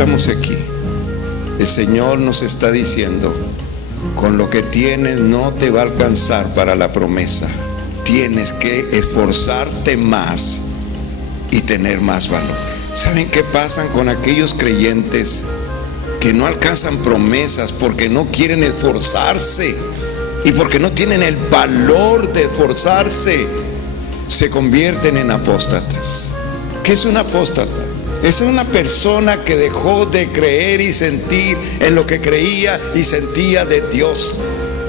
estamos aquí, el Señor nos está diciendo: con lo que tienes no te va a alcanzar para la promesa. Tienes que esforzarte más y tener más valor. ¿Saben qué pasa con aquellos creyentes que no alcanzan promesas porque no quieren esforzarse y porque no tienen el valor de esforzarse? Se convierten en apóstatas. ¿Qué es un apóstata? Es una persona que dejó de creer y sentir en lo que creía y sentía de Dios,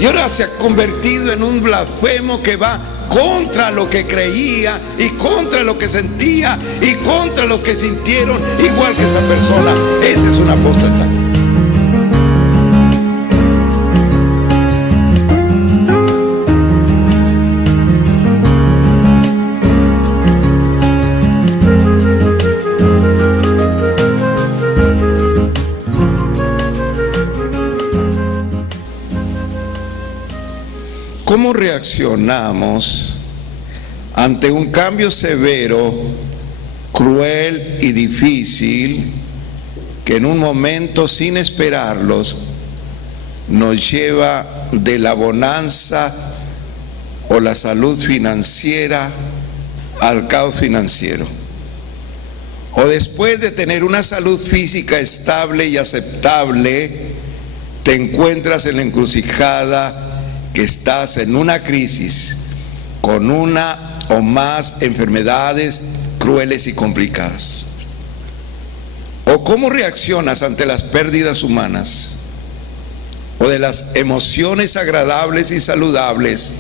y ahora se ha convertido en un blasfemo que va contra lo que creía y contra lo que sentía y contra los que sintieron igual que esa persona. Ese es un apóstata. ¿Cómo reaccionamos ante un cambio severo, cruel y difícil que en un momento, sin esperarlos, nos lleva de la bonanza o la salud financiera al caos financiero? O después de tener una salud física estable y aceptable, te encuentras en la encrucijada que estás en una crisis con una o más enfermedades crueles y complicadas. ¿O cómo reaccionas ante las pérdidas humanas o de las emociones agradables y saludables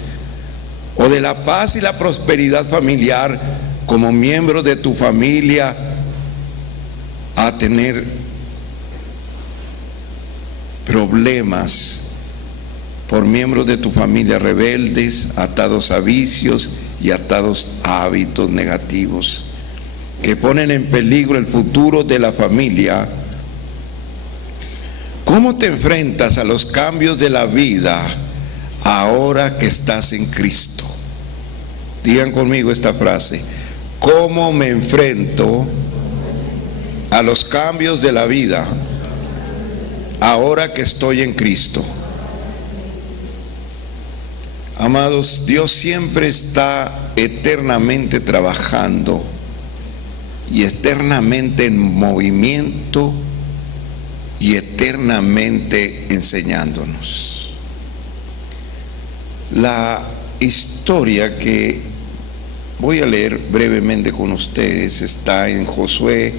o de la paz y la prosperidad familiar como miembro de tu familia a tener problemas por miembros de tu familia rebeldes, atados a vicios y atados a hábitos negativos que ponen en peligro el futuro de la familia? ¿Cómo te enfrentas a los cambios de la vida ahora que estás en Cristo? Digan conmigo esta frase: ¿cómo me enfrento a los cambios de la vida ahora que estoy en Cristo? Amados, Dios siempre está eternamente trabajando y eternamente en movimiento y eternamente enseñándonos. La historia que voy a leer brevemente con ustedes está en Josué,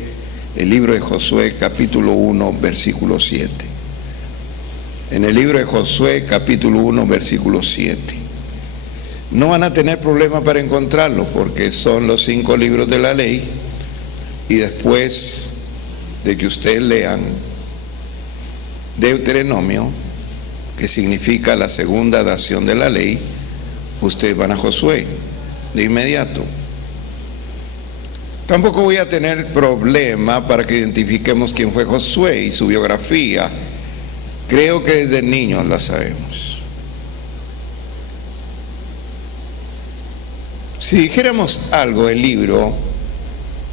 el libro de Josué, capítulo 1, versículo 7. En el libro de Josué, capítulo 1, versículo 7. No van a tener problema para encontrarlo porque son los 5 libros de la ley, y después de que ustedes lean Deuteronomio, que significa la segunda dación de la ley, ustedes van a Josué de inmediato. Tampoco voy a tener problema para que identifiquemos quién fue Josué y su biografía. Creo que desde niños la sabemos. Si dijéramos algo del libro,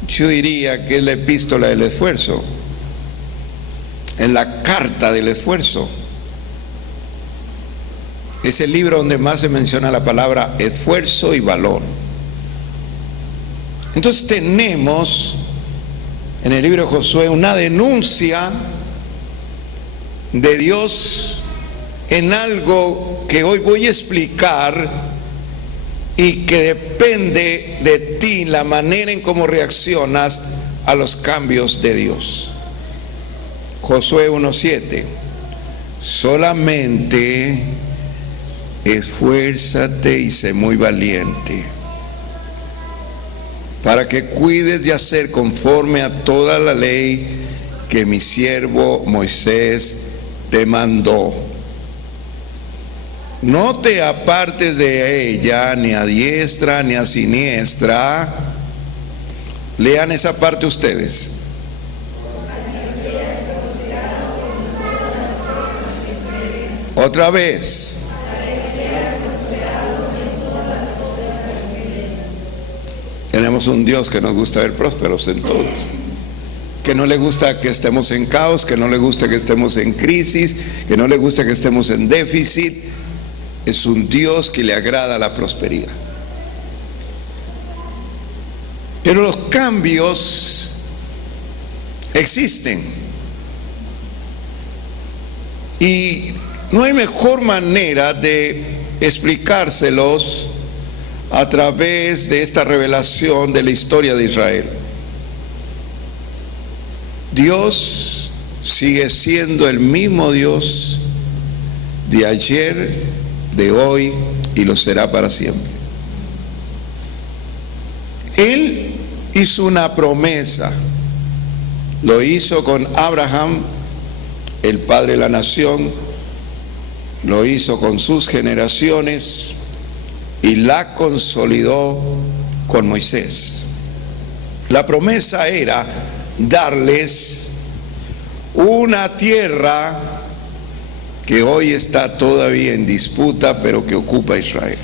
yo diría que es la epístola del esfuerzo, es la carta del esfuerzo. Es el libro donde más se menciona la palabra esfuerzo y valor. Entonces tenemos en el libro de Josué una denuncia de Dios en algo que hoy voy a explicar y que depende de ti, la manera en cómo reaccionas a los cambios de Dios. Josué 1:7. Solamente esfuérzate y sé muy valiente, para que cuides de hacer conforme a toda la ley que mi siervo Moisés te mandó. No te apartes de ella, ni a diestra ni a siniestra. Lean esa parte ustedes. Otra vez. Tenemos un Dios que nos gusta ver prósperos en todos. que no le gusta que estemos en caos, que no le gusta que estemos en crisis, que no le gusta que estemos en déficit. Es un Dios que le agrada la prosperidad. Pero los cambios existen. Y no hay mejor manera de explicárselos a través de esta revelación de la historia de Israel. Dios sigue siendo el mismo Dios de ayer, de hoy y lo será para siempre. Él hizo una promesa, lo hizo con Abraham, el padre de la nación, lo hizo con sus generaciones y la consolidó con Moisés. La promesa era darles una tierra que hoy está todavía en disputa, pero que ocupa Israel.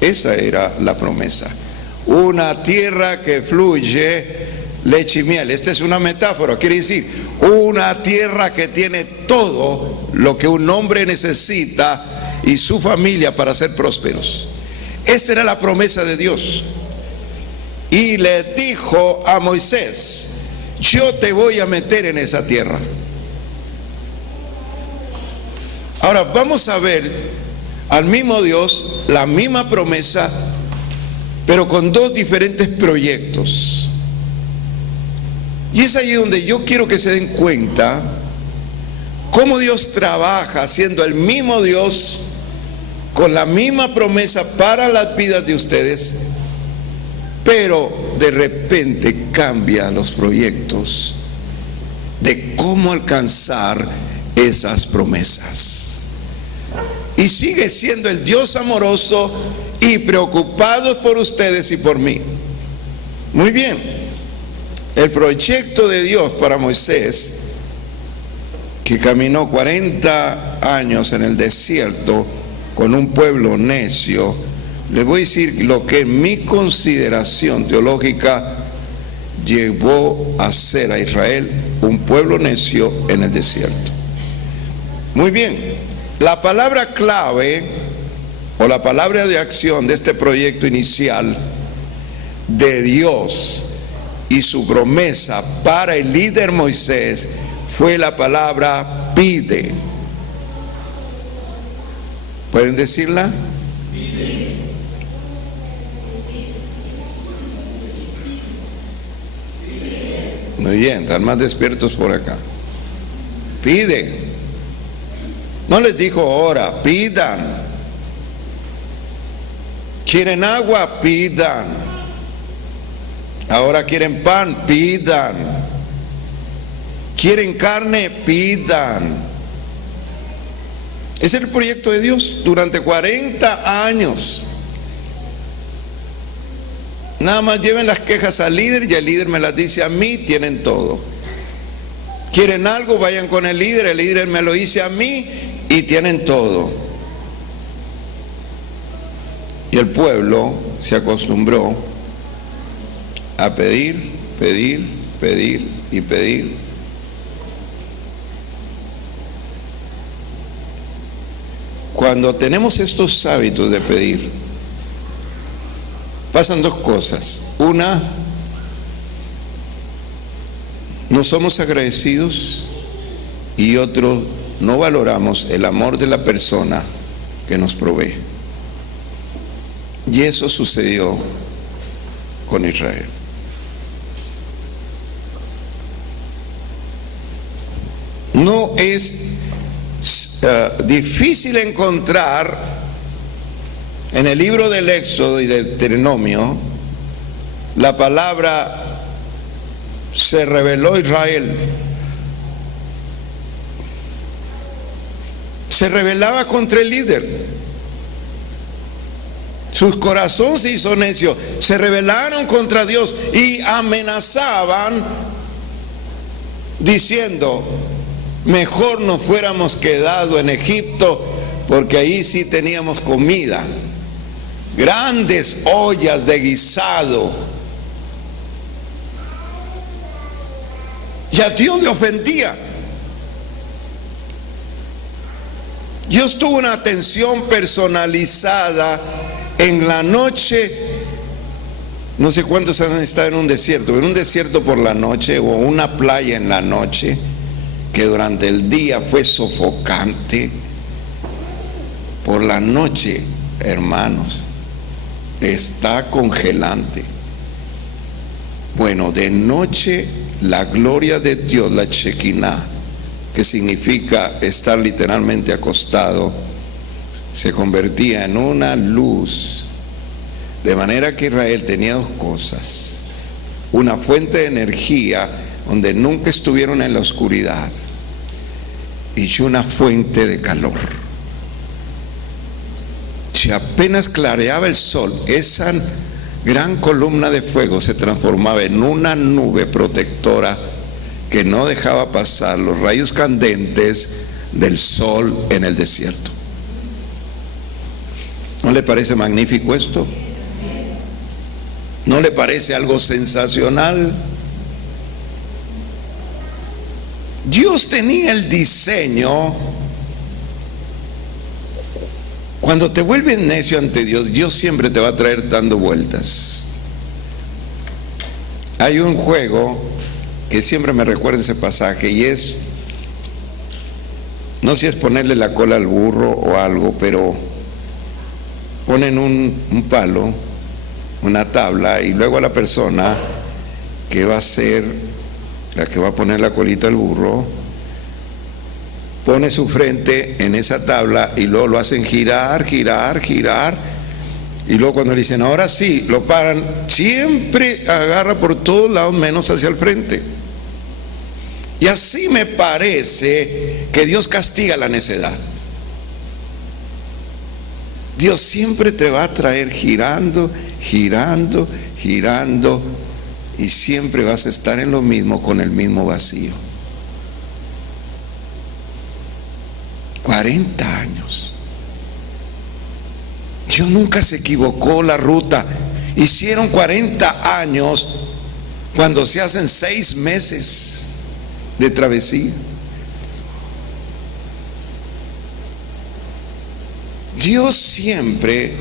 Esa era la promesa. Una tierra que fluye leche y miel. Esta es una metáfora, quiere decir una tierra que tiene todo lo que un hombre necesita y su familia para ser prósperos. Esa era la promesa de Dios. Y le dijo a Moisés: yo te voy a meter en esa tierra. Ahora vamos a ver al mismo Dios, la misma promesa, pero con dos diferentes proyectos. Y es ahí donde yo quiero que se den cuenta cómo Dios trabaja siendo el mismo Dios, con la misma promesa para las vidas de ustedes, pero de repente cambia los proyectos de cómo alcanzar esas promesas. Y sigue siendo el Dios amoroso y preocupado por ustedes y por mí. Muy bien, el proyecto de Dios para Moisés, que caminó 40 años en el desierto con un pueblo necio, les voy a decir lo que en mi consideración teológica llevó a ser a Israel un pueblo necio en el desierto. Muy bien, la palabra clave o la palabra de acción de este proyecto inicial de Dios y su promesa para el líder Moisés fue la palabra pide. ¿Pueden decirla? Pide. Muy bien, están más despiertos por acá. Pide. No les dijo ora, pidan. ¿Quieren agua? Pidan. Ahora quieren pan, pidan. ¿Quieren carne? Pidan. Es el proyecto de Dios durante 40 años. Nada más lleven las quejas al líder y el líder me las dice a mí, tienen todo. ¿Quieren algo? Vayan con el líder me lo dice a mí y tienen todo. Y el pueblo se acostumbró a pedir, pedir, pedir y pedir. Cuando tenemos estos hábitos de pedir, pasan dos cosas. Una, no somos agradecidos, y otro, no valoramos el amor de la persona que nos provee. Y eso sucedió con Israel. No es difícil encontrar en el libro del Éxodo y del Deuteronomio la palabra se rebeló Israel. Se rebelaba contra el líder. Su corazón se hizo necio. Se rebelaron contra Dios y amenazaban diciendo: mejor nos fuéramos quedado en Egipto, porque ahí sí teníamos comida, grandes ollas de guisado. a Dios le ofendía. Dios tuvo una atención personalizada en la noche. No sé cuántos han estado en un desierto por la noche, o una playa en la noche, que durante el día fue sofocante. Por la noche, hermanos, está congelante. Bueno, de noche la gloria de Dios, la Shekinah, que significa estar literalmente acostado, se convertía en una luz. De manera que Israel tenía dos cosas: una fuente de energía donde nunca estuvieron en la oscuridad, y una fuente de calor. Si apenas clareaba el sol, esa gran columna de fuego se transformaba en una nube protectora que no dejaba pasar los rayos candentes del sol en el desierto. ¿No le parece magnífico esto? ¿No le parece algo sensacional? Dios tenía el diseño. Cuando te vuelves necio ante Dios, Dios siempre te va a traer dando vueltas. Hay un juego que siempre me recuerda ese pasaje, y es, no sé si es ponerle la cola al burro o algo, pero ponen un palo, una tabla, y luego a la persona que va a ser la que va a poner la colita al burro, pone su frente en esa tabla y luego lo hacen girar, y luego cuando le dicen ahora sí, lo paran, siempre agarra por todos lados menos hacia el frente. Y así me parece que Dios castiga la necedad. Dios siempre te va a traer girando, y siempre vas a estar en lo mismo, con el mismo vacío. 40 años. Dios nunca se equivocó la ruta. Hicieron 40 años cuando se hacen 6 meses de travesía. Dios siempre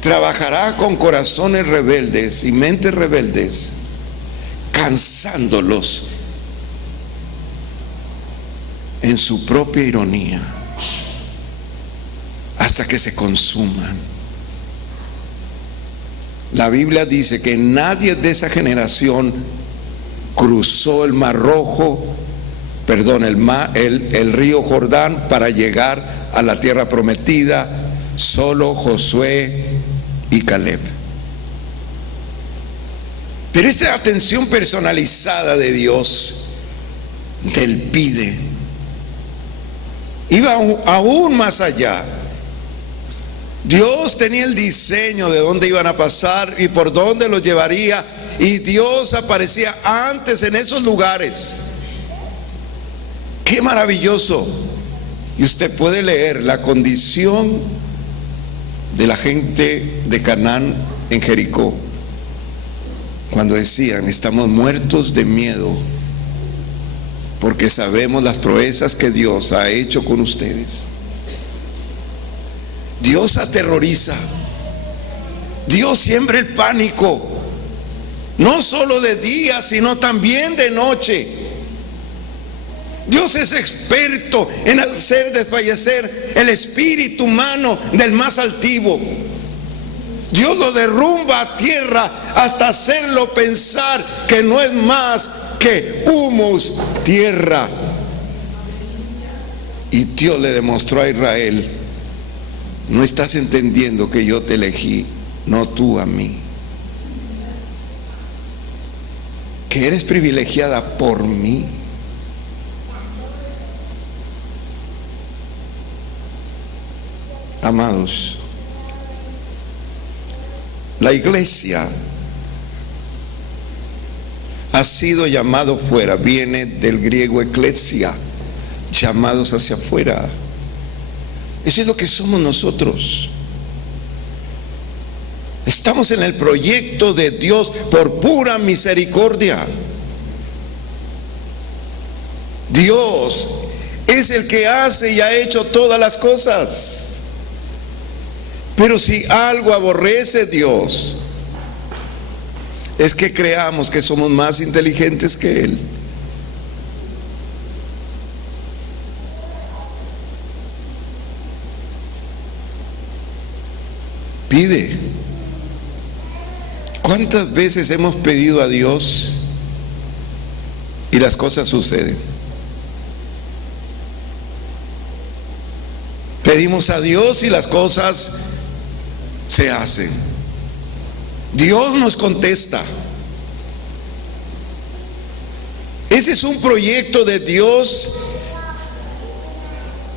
trabajará con corazones rebeldes y mentes rebeldes, cansándolos en su propia ironía hasta que se consuman. La Biblia dice que nadie de esa generación cruzó el Mar Rojo, el río Jordán para llegar a la tierra prometida, solo Josué y Caleb. Pero esta atención personalizada de Dios, del pide, iba aún más allá. Dios tenía el diseño de dónde iban a pasar y por dónde los llevaría, y Dios aparecía antes en esos lugares. ¡Qué maravilloso! Y usted puede leer la condición de la gente de Canaán en Jericó, cuando decían: estamos muertos de miedo porque sabemos las proezas que Dios ha hecho con ustedes. Dios aterroriza, Dios siembra el pánico, no solo de día, sino también de noche. Dios es experto en hacer desfallecer el espíritu humano del más altivo. Dios lo derrumba a tierra hasta hacerlo pensar que no es más que humus, tierra. Y Dios le demostró a Israel: no estás entendiendo que yo te elegí, no tú a mí, que eres privilegiada por mí. Amados, la iglesia ha sido llamado fuera, viene del griego eclesia, llamados hacia afuera. Eso es lo que somos nosotros. Estamos en el proyecto de Dios por pura misericordia. Dios es el que hace y ha hecho todas las cosas. Pero si algo aborrece Dios, es que creamos que somos más inteligentes que Él. Pide. ¿Cuántas veces hemos pedido a Dios y las cosas suceden? Pedimos a Dios y las cosas se hacen. Dios nos contesta. Ese es un proyecto de Dios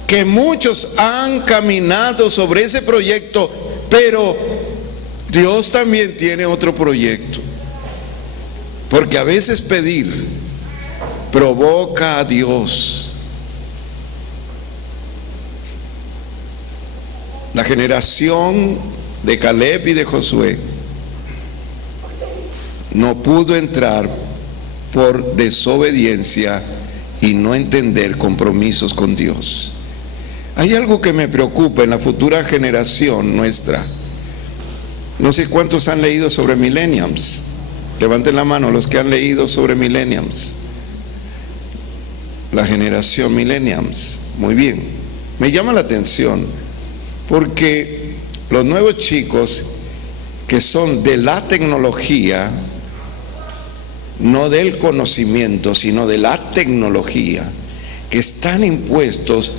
que muchos han caminado sobre ese proyecto, pero Dios también tiene otro proyecto. Porque a veces pedir provoca a Dios. La generación de Caleb y de Josué no pudo entrar por desobediencia y no entender compromisos con Dios. Hay algo que me preocupa en la futura generación nuestra. No sé cuántos han leído sobre millennials. Levanten la mano los que han leído sobre millennials. La generación millennials. Muy bien. Me llama la atención porque los nuevos chicos que son de la tecnología, no del conocimiento, sino de la tecnología, que están impuestos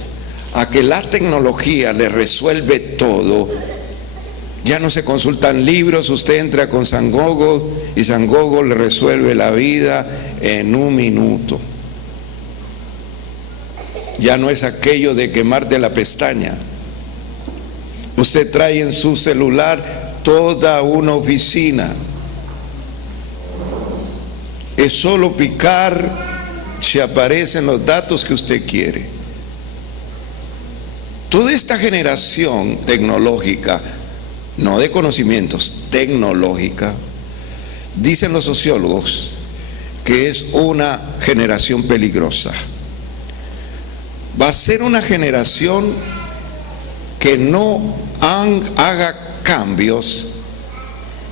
a que la tecnología les resuelve todo. Ya no se consultan libros, usted entra con San Google y San Google le resuelve la vida en un minuto. Ya no es aquello de quemarte la pestaña. Usted trae en su celular toda una oficina. Es solo picar, se aparecen los datos que usted quiere. Toda esta generación tecnológica, no de conocimientos, tecnológica, dicen los sociólogos que es una generación peligrosa. Va a ser una generación que no haga cambios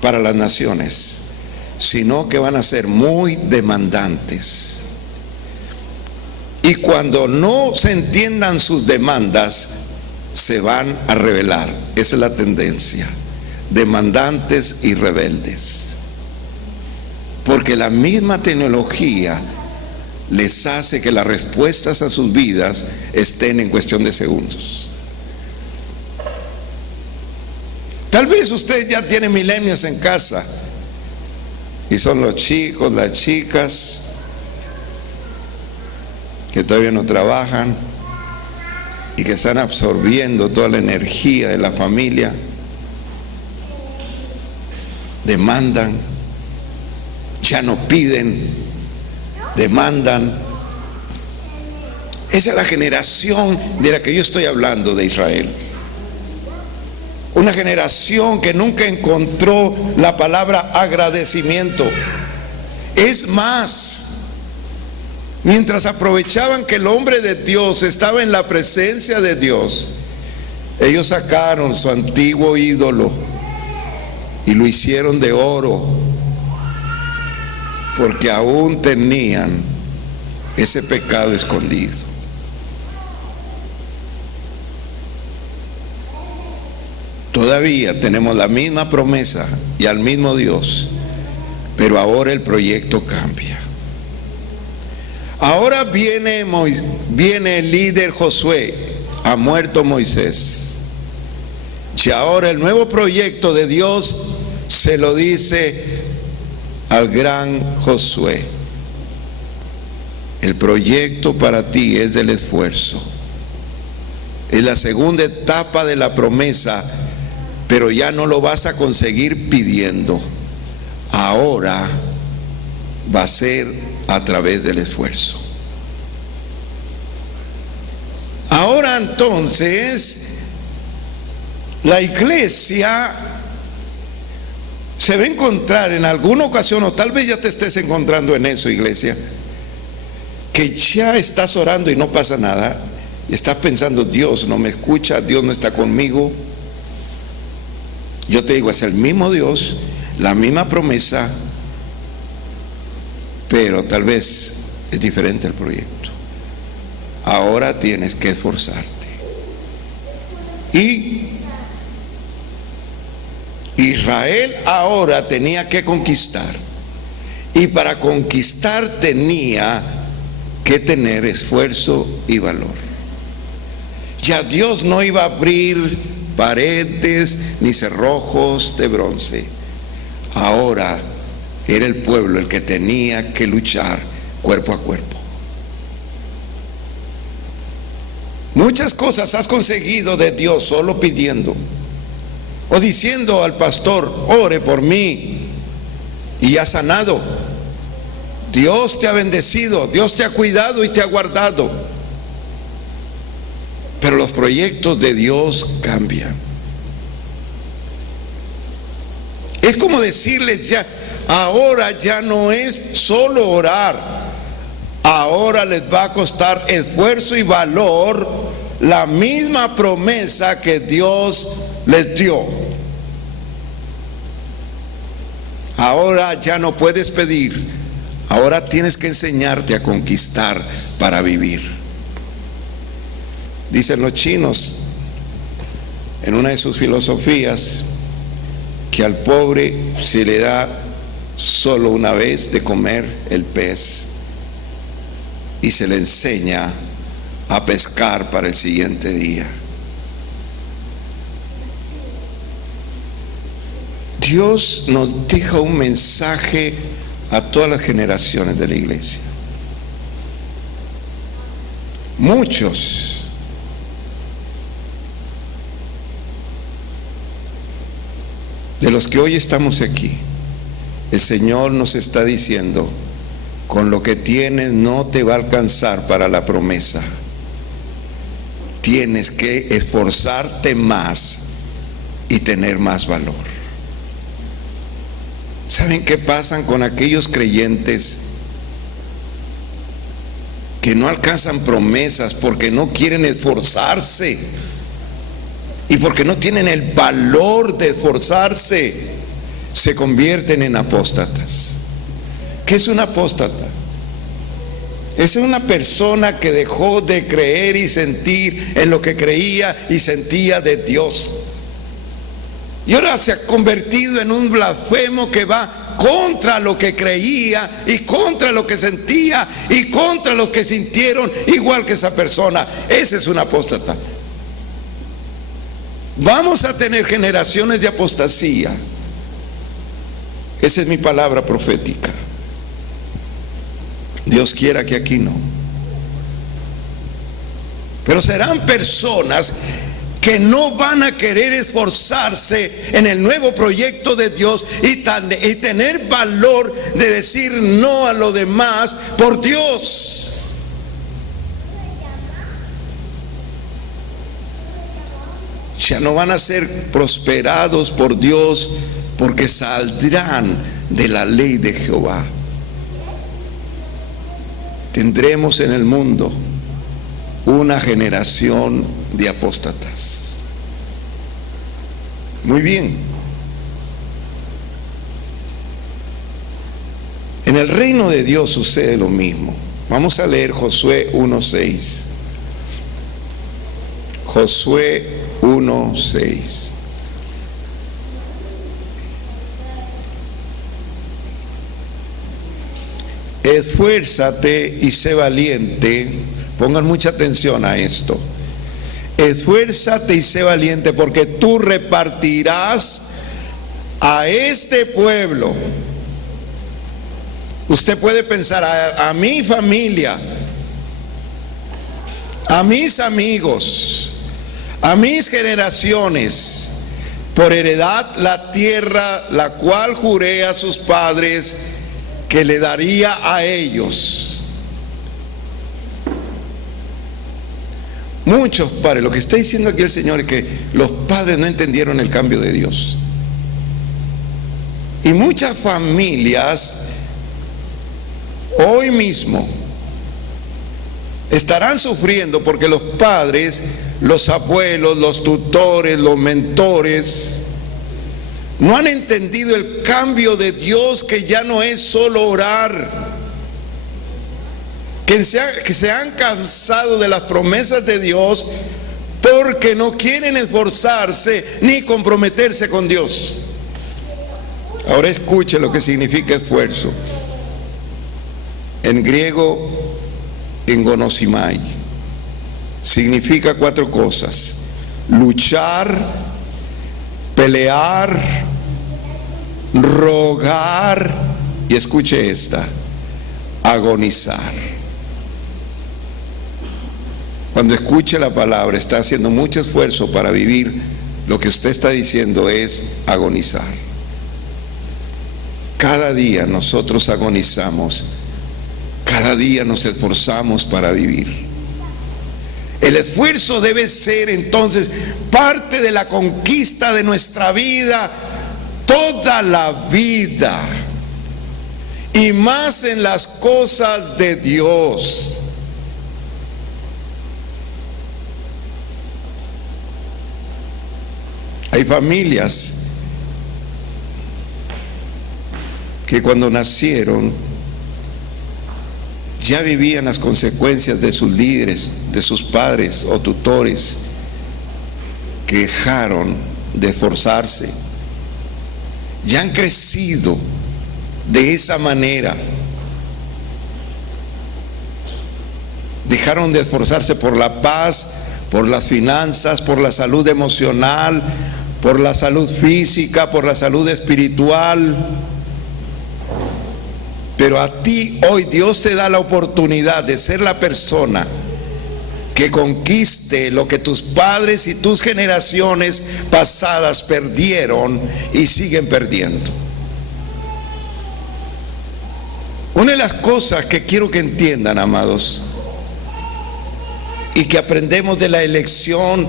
para las naciones, sino que van a ser muy demandantes. Y cuando no se entiendan sus demandas, se van a rebelar. Esa es la tendencia. Demandantes y rebeldes. Porque la misma tecnología les hace que las respuestas a sus vidas estén en cuestión de segundos. Tal vez usted ya tiene millennials en casa y son los chicos, las chicas que todavía no trabajan y que están absorbiendo toda la energía de la familia. Demandan, ya no piden, demandan. Esa es la generación de la que yo estoy hablando, de Israel. Una generación que nunca encontró la palabra agradecimiento. Es más, mientras aprovechaban que el hombre de Dios estaba en la presencia de Dios, ellos sacaron su antiguo ídolo y lo hicieron de oro, porque aún tenían ese pecado escondido. Todavía tenemos la misma promesa y al mismo Dios, pero ahora el proyecto cambia. Ahora viene el líder Josué, ha muerto Moisés, y ahora el nuevo proyecto de Dios se lo dice al gran Josué. El proyecto para ti es del esfuerzo, es la segunda etapa de la promesa, pero ya no lo vas a conseguir pidiendo, ahora va a ser a través del esfuerzo. Ahora entonces la iglesia se va a encontrar en alguna ocasión, o tal vez ya te estés encontrando en eso, iglesia, que ya estás orando y no pasa nada, y estás pensando, Dios no me escucha, Dios no está conmigo. Yo te digo, es el mismo Dios, la misma promesa, pero tal vez es diferente el proyecto. Ahora tienes que esforzarte. Y Israel ahora tenía que conquistar, y para conquistar tenía que tener esfuerzo y valor. Ya Dios no iba a abrir paredes ni cerrojos de bronce. Ahora era el pueblo el que tenía que luchar cuerpo a cuerpo. Muchas cosas has conseguido de Dios solo pidiendo o diciendo al pastor, ore por mí, y has sanado. Dios te ha bendecido, Dios te ha cuidado y te ha guardado. Pero los proyectos de Dios cambian. Es como decirles ya, ahora ya no es solo orar, ahora les va a costar esfuerzo y valor la misma promesa que Dios les dio. Ahora ya no puedes pedir, ahora tienes que enseñarte a conquistar para vivir. Dicen los chinos en una de sus filosofías que al pobre se le da solo una vez de comer el pez y se le enseña a pescar para el siguiente día. Dios nos deja un mensaje a todas las generaciones de la iglesia. Muchos de los que hoy estamos aquí, el Señor nos está diciendo, con lo que tienes no te va a alcanzar para la promesa. Tienes que esforzarte más y tener más valor. ¿Saben qué pasan con aquellos creyentes que no alcanzan promesas porque no quieren esforzarse y porque no tienen el valor de esforzarse? Se convierten en apóstatas. ¿Qué es un apóstata? Es una persona que dejó de creer y sentir en lo que creía y sentía de Dios, y ahora se ha convertido en un blasfemo que va contra lo que creía y contra lo que sentía y contra los que sintieron igual que esa persona. Ese es un apóstata. Vamos a tener generaciones de apostasía. Esa es mi palabra profética. Dios quiera que aquí no. Pero serán personas que no van a querer esforzarse en el nuevo proyecto de Dios y tener valor de decir no a lo demás por Dios. Ya no van a ser prosperados por Dios, porque saldrán de la ley de Jehová. Tendremos en el mundo una generación de apóstatas. Muy bien. En el reino de Dios sucede lo mismo. Vamos a leer Josué 1:6. Josué 1:6. Esfuérzate y sé valiente. Pongan mucha atención a esto. Esfuérzate y sé valiente, porque tú repartirás a este pueblo. Usted puede pensar, a mi familia, a mis amigos, a mis generaciones, por heredad la tierra la cual juré a sus padres que le daría a ellos. Muchos padres, lo que está diciendo aquí el Señor es que los padres no entendieron el cambio de Dios. Y muchas familias hoy mismo Estarán sufriendo porque los padres, los abuelos, los tutores, los mentores no han entendido el cambio de Dios, que ya no es solo orar, que se han cansado de las promesas de Dios porque no quieren esforzarse ni comprometerse con Dios. Ahora escuche lo que significa esfuerzo. En griego, engonosimai, significa 4 cosas: luchar, pelear, rogar y, escuche esta, agonizar. Cuando escuche la palabra, está haciendo mucho esfuerzo para vivir, lo que usted está diciendo es agonizar. Cada día nosotros agonizamos, cada día nos esforzamos para vivir. El esfuerzo debe ser entonces parte de la conquista de nuestra vida, toda la vida, y más en las cosas de Dios. Hay familias que cuando nacieron ya vivían las consecuencias de sus líderes, de sus padres o tutores, que dejaron de esforzarse. Ya han crecido de esa manera. Dejaron de esforzarse por la paz, por las finanzas, por la salud emocional, por la salud física, por la salud espiritual. Pero a ti hoy Dios te da la oportunidad de ser la persona que conquiste lo que tus padres y tus generaciones pasadas perdieron y siguen perdiendo. Una de las cosas que quiero que entiendan, amados, y que aprendemos de la lección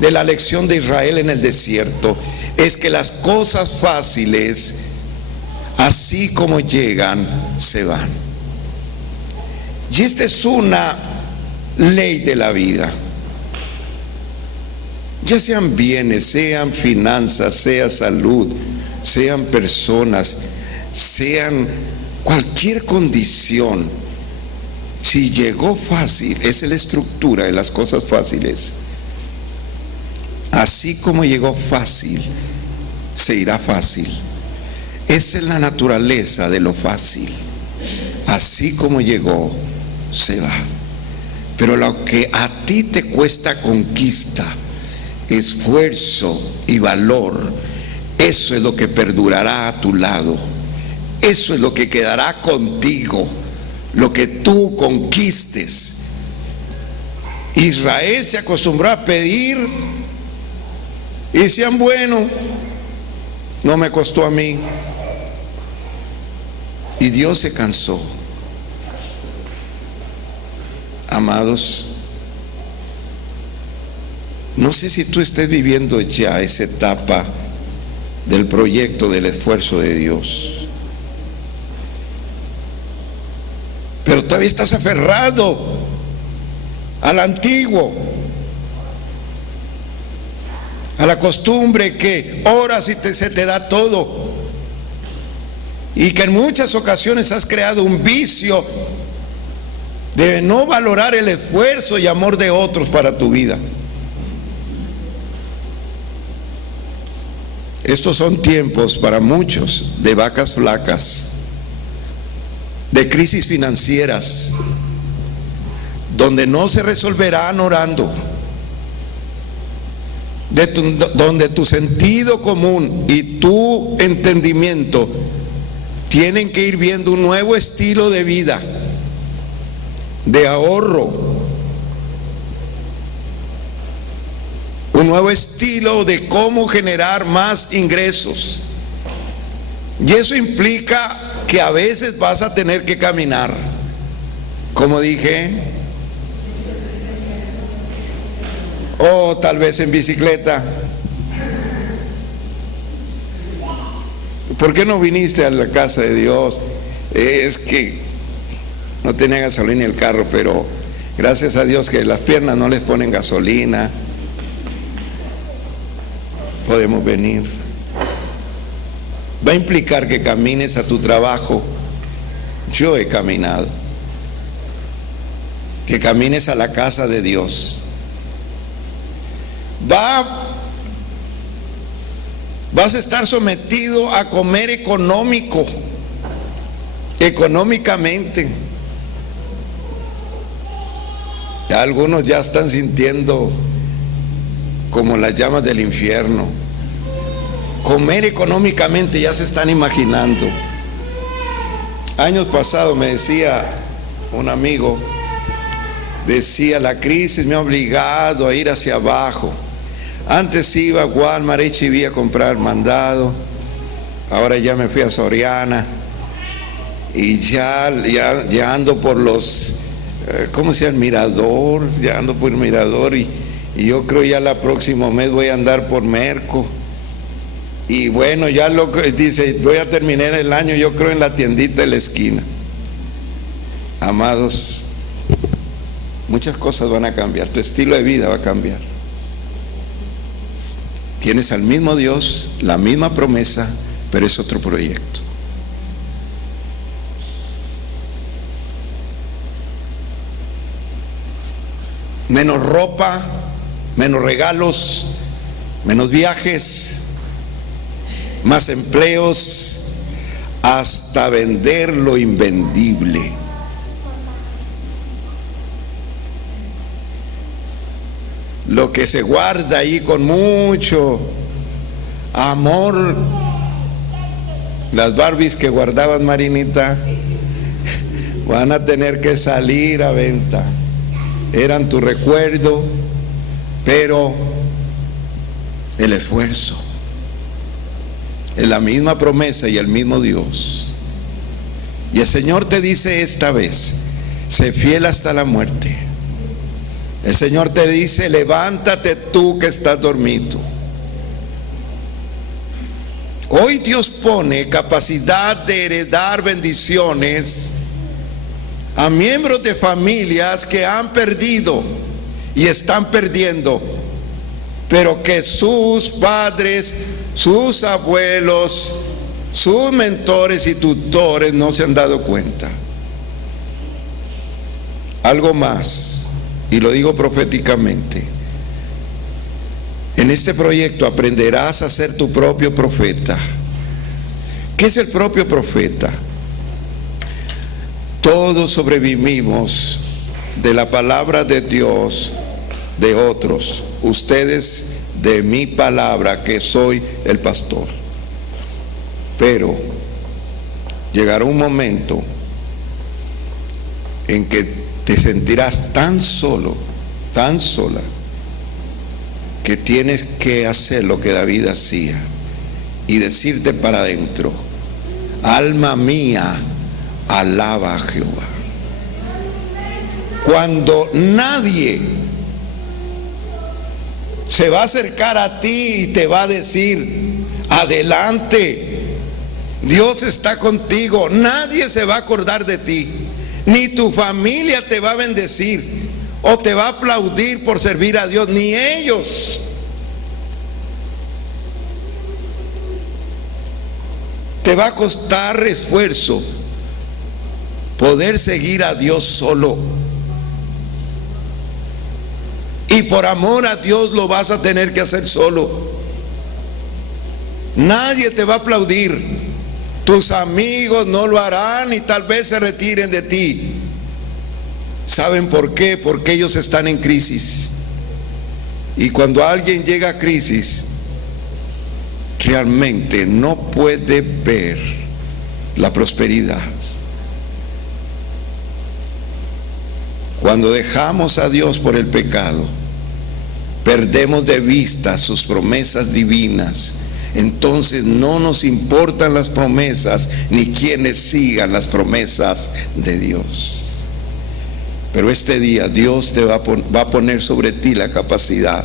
de Israel en el desierto, es que las cosas fáciles, así como llegan, se van. Y esta es una ley de la vida. Ya sean bienes, sean finanzas, sea salud, sean personas, sean cualquier condición, si llegó fácil, esa es la estructura de las cosas fáciles. Así como llegó fácil, se irá fácil. Esa es la naturaleza de lo fácil. Así como llegó, se va. Pero lo que a ti te cuesta conquista, esfuerzo y valor, eso es lo que perdurará a tu lado. Eso es lo que quedará contigo, lo que tú conquistes. Israel se acostumbró a pedir y decían, bueno, no me costó a mí. Y Dios se cansó. Amados, no sé si tú estés viviendo ya esa etapa del proyecto del esfuerzo de Dios, pero todavía estás aferrado al antiguo, a la costumbre que oras y se te da todo, y que en muchas ocasiones has creado un vicio de no valorar el esfuerzo y amor de otros para tu vida. Estos son tiempos para muchos de vacas flacas, de crisis financieras, donde no se resolverán orando, donde tu sentido común y tu entendimiento tienen que ir viendo un nuevo estilo de vida, de ahorro, un nuevo estilo de cómo generar más ingresos. Y eso implica que a veces vas a tener que caminar, como dije, o tal vez en bicicleta. ¿Por qué no viniste a la casa de Dios? Es que no tenía gasolina en el carro, pero Gracias a Dios que las piernas no les ponen gasolina. Podemos venir. Va a implicar que camines a tu trabajo. Yo he caminado. Que camines a la casa de Dios. Vas a estar sometido a comer económicamente. Ya algunos ya están sintiendo como las llamas del infierno. Comer económicamente, ya se están imaginando. Años pasados me decía un amigo, decía, la crisis me ha obligado a ir hacia abajo. Antes iba a Walmart, H-E-B a comprar mandado. Ahora ya me fui a Soriana. Y ya ando por los, ¿cómo se llama? Mirador. Ya ando por el Mirador. Y yo creo ya el próximo mes voy a andar por Merco. Y bueno, ya dice, voy a terminar el año, yo creo, en la tiendita de la esquina. Amados, muchas cosas van a cambiar. Tu estilo de vida va a cambiar. Tienes al mismo Dios, la misma promesa, pero es otro proyecto. Menos ropa, menos regalos, menos viajes, más empleos, hasta vender lo invendible. Lo que se guarda ahí con mucho amor, las Barbies que guardaban, Marinita, van a tener que salir a venta. Eran tu recuerdo, pero el esfuerzo es la misma promesa y el mismo Dios. Y el Señor te dice esta vez, sé fiel hasta la muerte. El Señor te dice, levántate tú que estás dormido. Hoy Dios pone capacidad de heredar bendiciones a miembros de familias que han perdido y están perdiendo, pero que sus padres, sus abuelos, sus mentores y tutores no se han dado cuenta. Algo más, y lo digo proféticamente: en este proyecto aprenderás a ser tu propio profeta. ¿Qué es el propio profeta? Todos sobrevivimos de la palabra de Dios de otros, ustedes de mi palabra, que soy el pastor. Pero llegará un momento en que te sentirás tan solo, tan sola, que tienes que hacer lo que David hacía y decirte para adentro: alma mía, alaba a Jehová. Cuando nadie se va a acercar a ti y te va a decir: adelante, Dios está contigo, nadie se va a acordar de ti, ni tu familia te va a bendecir o te va a aplaudir por servir a Dios, ni ellos. Te va a costar esfuerzo poder seguir a Dios solo. Y por amor a Dios lo vas a tener que hacer solo. Nadie te va a aplaudir. Tus amigos no lo harán y tal vez se retiren de ti. ¿Saben por qué? Porque ellos están en crisis. Y cuando alguien llega a crisis, realmente no puede ver la prosperidad. Cuando dejamos a Dios por el pecado, perdemos de vista sus promesas divinas. Entonces no nos importan las promesas ni quienes sigan las promesas de Dios. Pero este día Dios te va a poner sobre ti la capacidad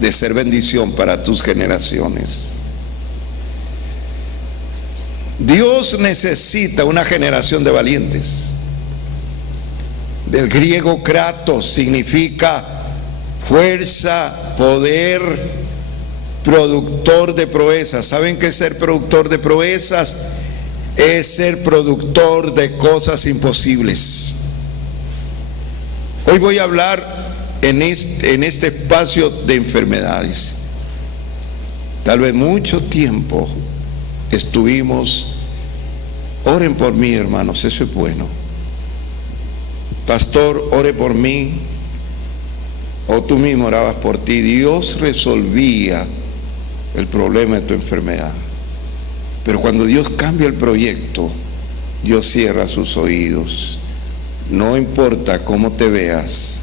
de ser bendición para tus generaciones. Dios necesita una generación de valientes, del griego kratos, significa fuerza, poder, productor de proezas. ¿Saben qué es ser productor de proezas? Es ser productor de cosas imposibles. Hoy voy a hablar en este espacio de enfermedades. Tal vez mucho tiempo estuvimos, oren por mí, hermanos, eso es bueno. Pastor, ore por mí, o tú mismo orabas por ti. Dios resolvía el problema de tu enfermedad. Pero cuando Dios cambia el proyecto, Dios cierra sus oídos. No importa cómo te veas,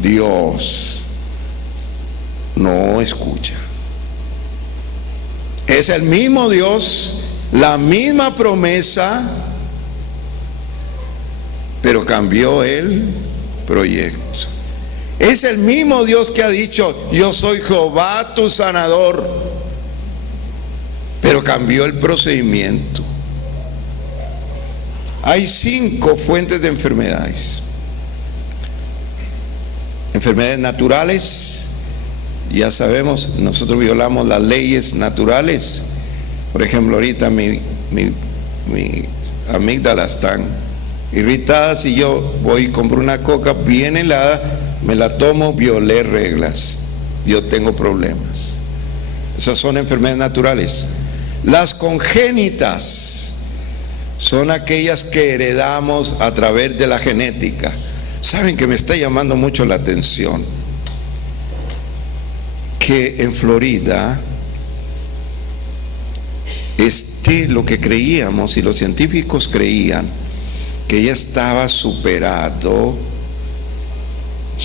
Dios no escucha. Es el mismo Dios, la misma promesa, pero cambió el proyecto. Es el mismo Dios que ha dicho: yo soy Jehová tu sanador, pero cambió el procedimiento. Hay 5 fuentes de enfermedades. Enfermedades naturales, ya sabemos, nosotros violamos las leyes naturales. Por ejemplo, ahorita mi amígdalas están irritadas y yo voy y compro una coca bien helada, me la tomo, violé reglas, yo tengo problemas. Esas son enfermedades naturales. Las congénitas son aquellas que heredamos a través de la genética. Saben que me está llamando mucho la atención que en Florida lo que creíamos y los científicos creían que ya estaba superado,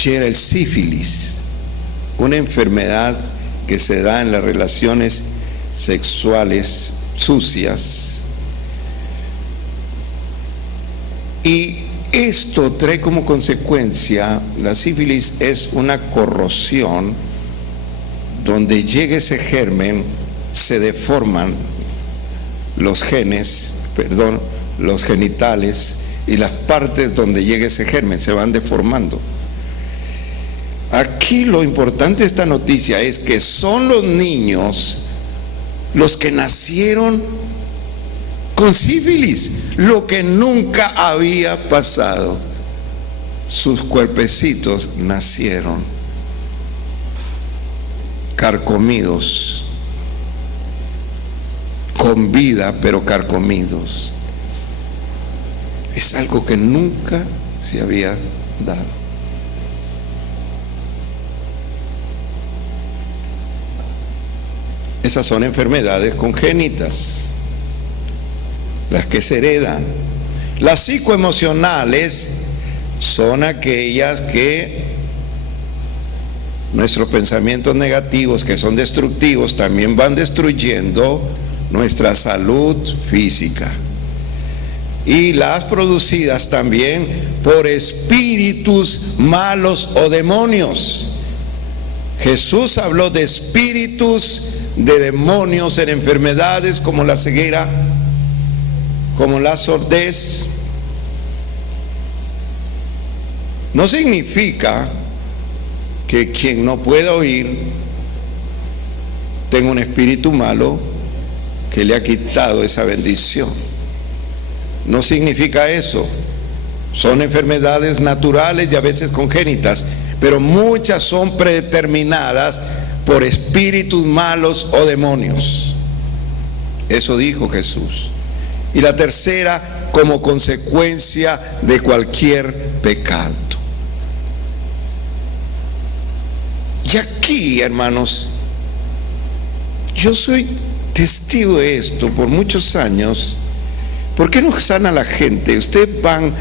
era el sífilis, una enfermedad que se da en las relaciones sexuales sucias. Y esto trae como consecuencia, la sífilis es una corrosión donde llega ese germen, se deforman los genitales y las partes donde llega ese germen se van deformando. Aquí lo importante de esta noticia es que son los niños los que nacieron con sífilis, lo que nunca había pasado. Sus cuerpecitos nacieron carcomidos, con vida pero carcomidos. Es algo que nunca se había dado. Esas son enfermedades congénitas, las que se heredan. Las psicoemocionales son aquellas que nuestros pensamientos negativos, que son destructivos, también van destruyendo nuestra salud física. Y las producidas también por espíritus malos o demonios. Jesús habló de espíritus de demonios en enfermedades como la ceguera, como la sordez. No significa que quien no pueda oír tenga un espíritu malo que le ha quitado esa bendición. No significa eso. Son enfermedades naturales y a veces congénitas, pero muchas son predeterminadas por espíritus malos o demonios. Eso dijo Jesús. Y la tercera, como consecuencia de cualquier pecado. Y aquí, hermanos, yo soy testigo de esto por muchos años. ¿Por qué no sana la gente? Ustedes van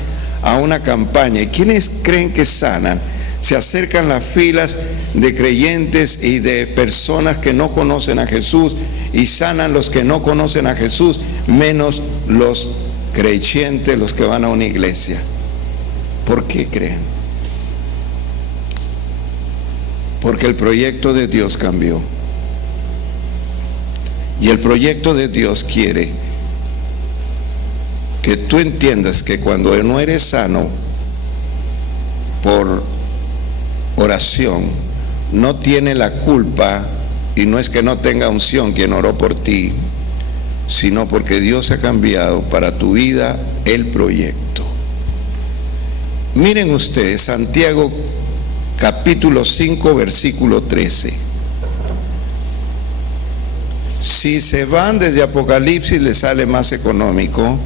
a una campaña y ¿quiénes creen que sanan? Se acercan las filas de creyentes y de personas que no conocen a Jesús y sanan los que no conocen a Jesús, menos los creyentes, los que van a una iglesia. ¿Por qué creen? Porque el proyecto de Dios cambió. Y el proyecto de Dios quiere que tú entiendas que cuando no eres sano, por oración no tiene la culpa, y no es que no tenga unción quien oró por ti, sino porque Dios ha cambiado para tu vida el proyecto. Miren ustedes, Santiago capítulo 5 versículo 13. Si se van desde Apocalipsis les sale más económico.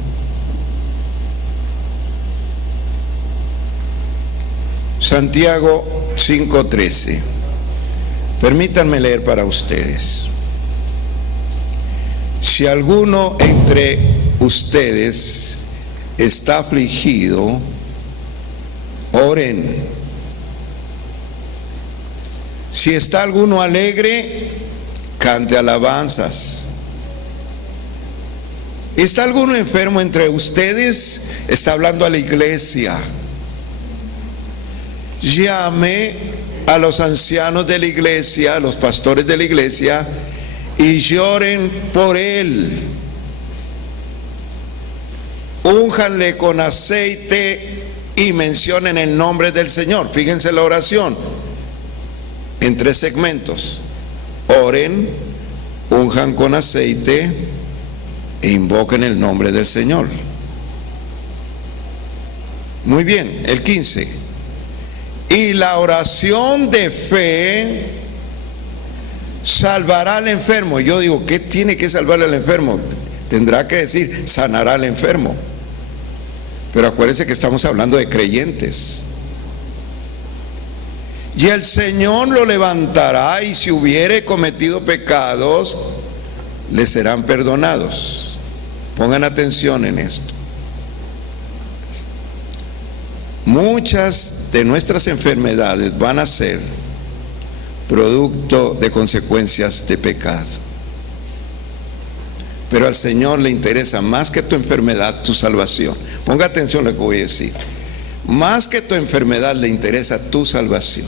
Santiago 5:13. Permítanme leer para ustedes. Si alguno entre ustedes está afligido, oren. Si está alguno alegre, cante alabanzas. ¿Está alguno enfermo entre ustedes? Está hablando a la iglesia. Llame a los ancianos de la iglesia, a los pastores de la iglesia, y lloren por él. Únjanle con aceite y mencionen el nombre del Señor. Fíjense la oración en 3 segmentos: oren, unjan con aceite e invoquen el nombre del Señor. Muy bien, el 15. Y la oración de fe salvará al enfermo. Yo digo, ¿qué tiene que salvar al enfermo? Tendrá que decir, sanará al enfermo. Pero acuérdense que estamos hablando de creyentes. Y el Señor lo levantará, y si hubiere cometido pecados, le serán perdonados. Pongan atención en esto. Muchas de nuestras enfermedades van a ser producto de consecuencias de pecado. Pero al Señor le interesa más que tu enfermedad, tu salvación. Ponga atención a lo que voy a decir. Más que tu enfermedad le interesa tu salvación.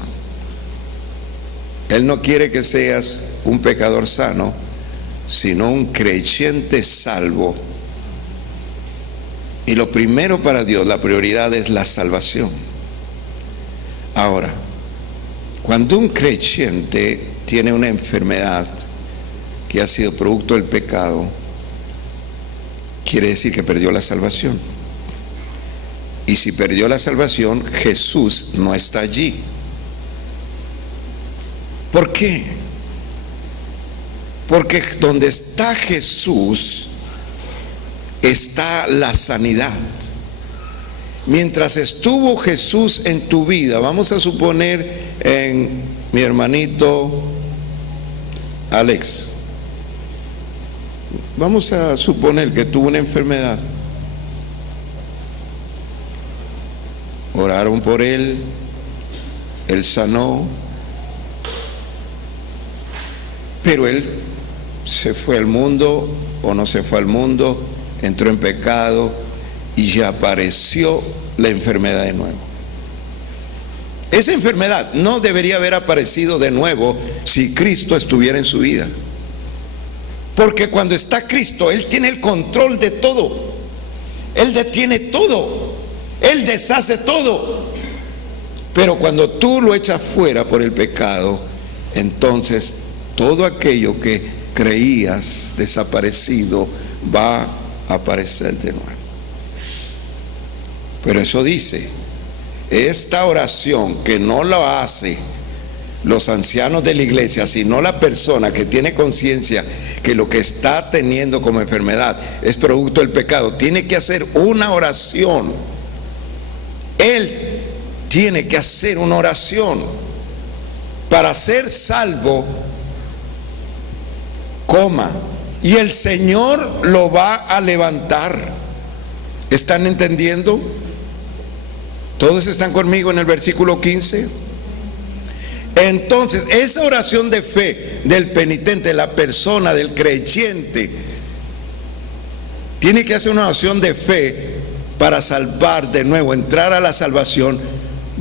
Él no quiere que seas un pecador sano, sino un creyente salvo. Y lo primero para Dios, la prioridad es la salvación. Ahora, cuando un creyente tiene una enfermedad que ha sido producto del pecado, quiere decir que perdió la salvación. Y si perdió la salvación, Jesús no está allí. ¿Por qué? Porque donde está Jesús está la sanidad. Mientras estuvo Jesús en tu vida, vamos a suponer en mi hermanito Alex, vamos a suponer que tuvo una enfermedad. Oraron por él, él sanó, pero él se fue al mundo o no se fue al mundo, entró en pecado y ya apareció la enfermedad de nuevo. Esa enfermedad no debería haber aparecido de nuevo si Cristo estuviera en su vida. Porque cuando está Cristo, Él tiene el control de todo. Él detiene todo. Él deshace todo. Pero cuando tú lo echas fuera por el pecado, entonces todo aquello que creías desaparecido va a aparecer de nuevo. Pero eso dice, esta oración que no la hace los ancianos de la iglesia, sino la persona que tiene conciencia que lo que está teniendo como enfermedad es producto del pecado, tiene que hacer una oración. Él tiene que hacer una oración para ser salvo, y el Señor lo va a levantar. ¿Están entendiendo? ¿Todos están conmigo en el versículo 15? Entonces, esa oración de fe del penitente, la persona, del creyente, tiene que hacer una oración de fe para salvar de nuevo, entrar a la salvación.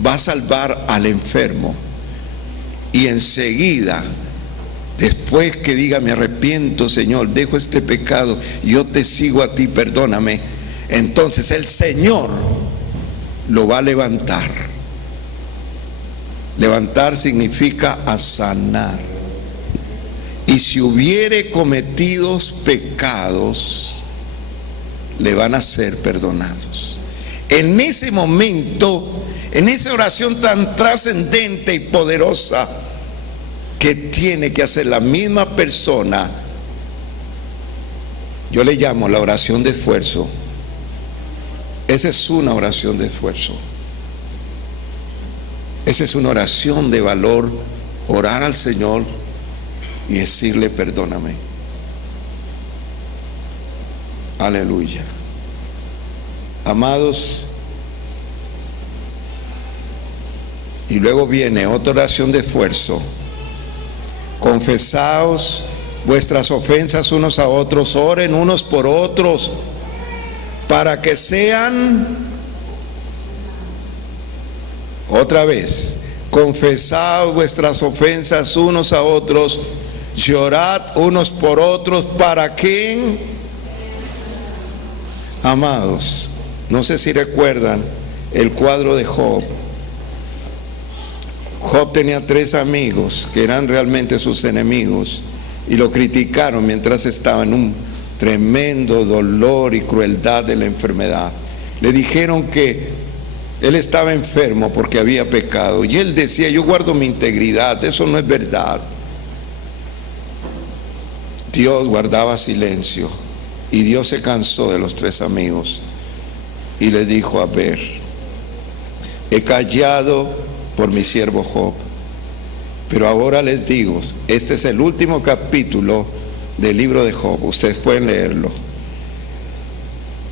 Va a salvar al enfermo. Y enseguida, después que diga, me arrepiento, Señor, dejo este pecado, yo te sigo a ti, perdóname, entonces el Señor lo va a levantar. Levantar significa a sanar. Y si hubiere cometido pecados, le van a ser perdonados. En ese momento, en esa oración tan trascendente y poderosa que tiene que hacer la misma persona, yo le llamo la oración de esfuerzo. Esa es una oración de esfuerzo. Esa es una oración de valor, orar al Señor y decirle perdóname. Aleluya. Amados, y luego viene otra oración de esfuerzo. Confesaos vuestras ofensas unos a otros, oren unos por otros, para que sean, otra vez, confesaos vuestras ofensas unos a otros, llorad unos por otros, ¿para qué? Amados, no sé si recuerdan el cuadro de Job. Job tenía 3 amigos que eran realmente sus enemigos y lo criticaron mientras estaba en un tremendo dolor y crueldad de la enfermedad. Le dijeron que él estaba enfermo porque había pecado y él decía: yo guardo mi integridad, eso no es verdad. Dios guardaba silencio y Dios se cansó de los 3 amigos y le dijo: a ver, he callado por mi siervo Job, pero ahora les digo, este es el último capítulo del libro de Job, ustedes pueden leerlo.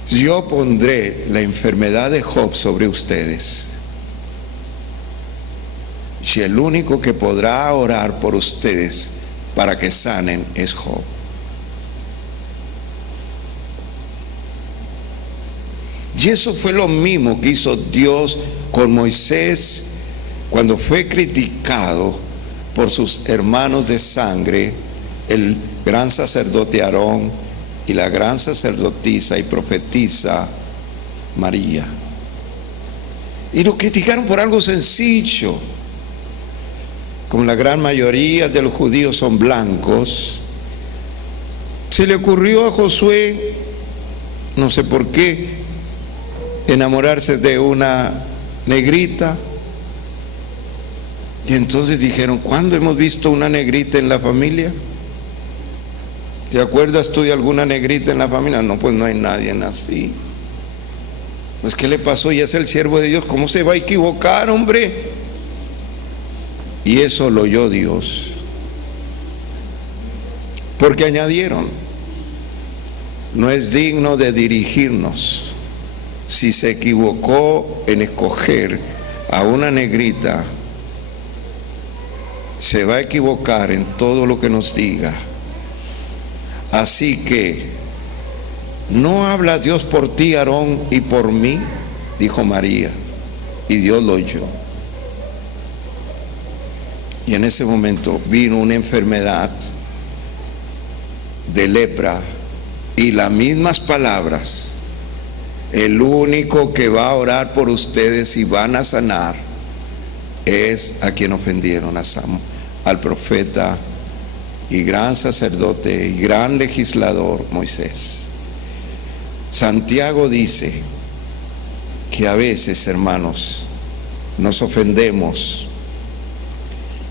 Yo pondré la enfermedad de Job sobre ustedes, y el único que podrá orar por ustedes para que sanen es Job. Y eso fue lo mismo que hizo Dios con Moisés cuando fue criticado por sus hermanos de sangre, el gran sacerdote Aarón y la gran sacerdotisa y profetisa María. Y lo criticaron por algo sencillo. Como la gran mayoría de los judíos son blancos, se le ocurrió a Josué, no sé por qué, enamorarse de una negrita. Y entonces dijeron: ¿cuándo hemos visto una negrita en la familia? ¿Te acuerdas tú de alguna negrita en la familia? No, pues no hay nadie así. Pues ¿qué le pasó? Y es el siervo de Dios, ¿cómo se va a equivocar, hombre? Y eso lo oyó Dios, porque añadieron: no es digno de dirigirnos. Si se equivocó en escoger a una negrita, se va a equivocar en todo lo que nos diga. Así que, ¿no habla Dios por ti, Aarón, y por mí?, dijo María, y Dios lo oyó. Y en ese momento vino una enfermedad de lepra, y las mismas palabras: el único que va a orar por ustedes y van a sanar es a quien ofendieron, al profeta y gran sacerdote y gran legislador Moisés. Santiago dice que a veces, hermanos, nos ofendemos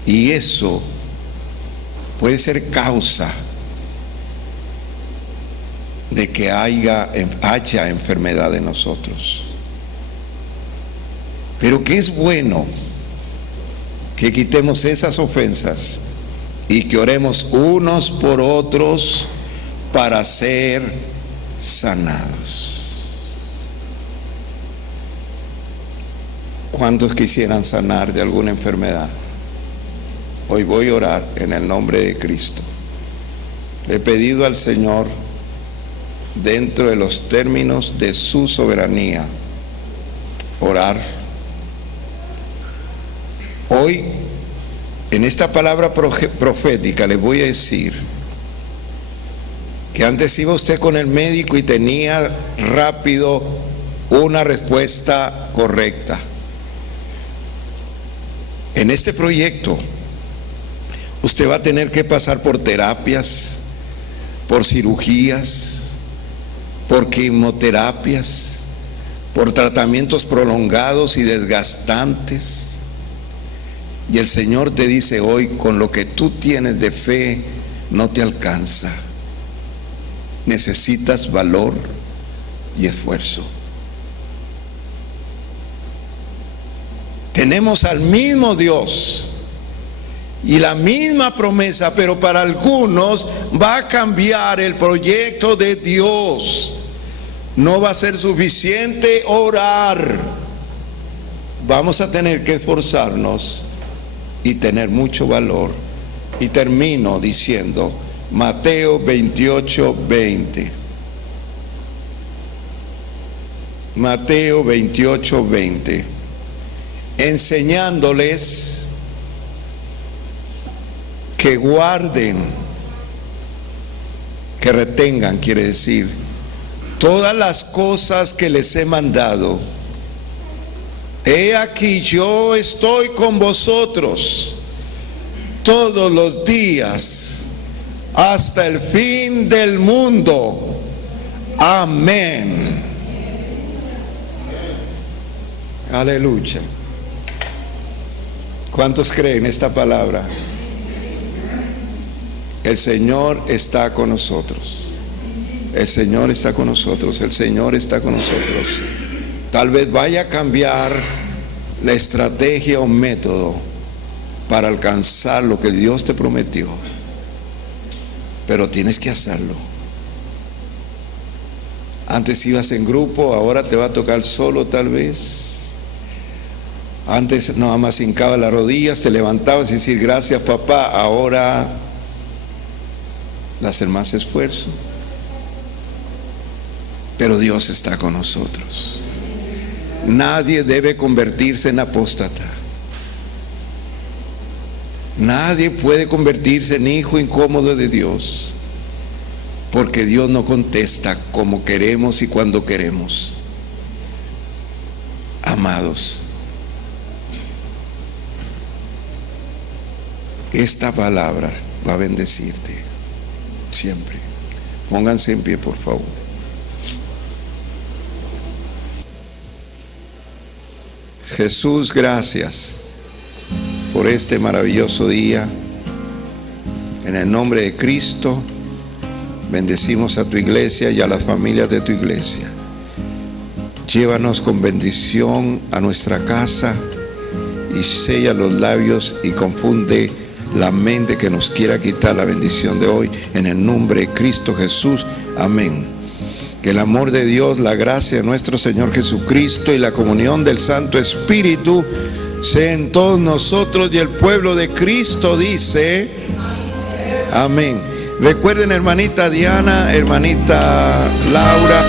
y eso puede ser causa de que haya enfermedad en nosotros. Pero que es bueno que quitemos esas ofensas y que oremos unos por otros para ser sanados. ¿Cuántos quisieran sanar de alguna enfermedad? Hoy voy a orar en el nombre de Cristo. Le he pedido al Señor, dentro de los términos de su soberanía, orar. Hoy, en esta palabra profética, les voy a decir que antes iba usted con el médico y tenía rápido una respuesta correcta. En En este proyecto usted va a tener que pasar por terapias, por cirugías, por quimioterapias, por tratamientos prolongados y desgastantes. Y el Señor te dice hoy, con lo que tú tienes de fe no te alcanza. Necesitas valor y esfuerzo. Tenemos al mismo Dios y la misma promesa, pero para algunos va a cambiar el proyecto de Dios. No va a ser suficiente orar. Vamos a tener que esforzarnos y tener mucho valor. Y termino diciendo Mateo 28:20. Mateo 28:20. Enseñándoles que guarden, que retengan, quiere decir, todas las cosas que les he mandado. He aquí, yo estoy con vosotros todos los días hasta el fin del mundo. Amén. Aleluya. ¿Cuántos creen esta palabra? El Señor está con nosotros. El Señor está con nosotros. El Señor está con nosotros. Tal vez vaya a cambiar la estrategia o método para alcanzar lo que Dios te prometió, pero tienes que hacerlo. Antes ibas en grupo, ahora te va a tocar solo tal vez. Antes nada más hincabas las rodillas, te levantabas y decir gracias papá, ahora hacer más esfuerzo. Pero Dios está con nosotros. Nadie debe convertirse en apóstata. Nadie puede convertirse en hijo incómodo de Dios, porque Dios no contesta como queremos y cuando queremos. Amados, esta palabra va a bendecirte siempre. Pónganse en pie, por favor. Jesús, gracias por este maravilloso día. En el nombre de Cristo, bendecimos a tu iglesia y a las familias de tu iglesia. Llévanos con bendición a nuestra casa y sella los labios y confunde la mente que nos quiera quitar la bendición de hoy. En el nombre de Cristo Jesús, amén. Que el amor de Dios, la gracia de nuestro Señor Jesucristo y la comunión del Santo Espíritu sea en todos nosotros, y el pueblo de Cristo dice amén. Recuerden, hermanita Diana, hermanita Laura,